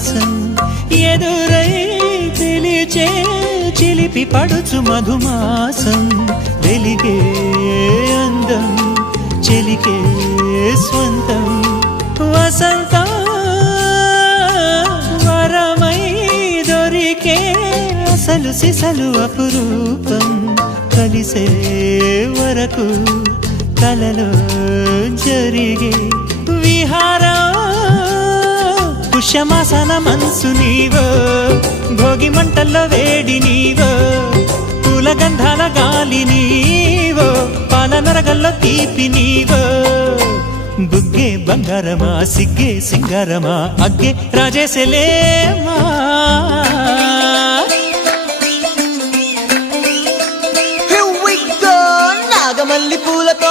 మాసం ఎదురై పిలిచే చిలిపి పడుచు మధుమాసం వెలిగే అందం చెలికే స్వంతం వసంతం వరమై దొరికే అసలు సిసలు అపురూపం కలిసే వరకు కలలో జరిగే విహారం పుష్యమాసన మనసు నీవో భోగి మంటల్లో వేడి నీవో పూల గంధాల గాలి నీవో పాల నరగల్లో తీపి నీవో బుగ్గే బంగారమా సిగ్గే సింగారమా అగ్గే రాజేసలేమా నాగమల్లి పూలతో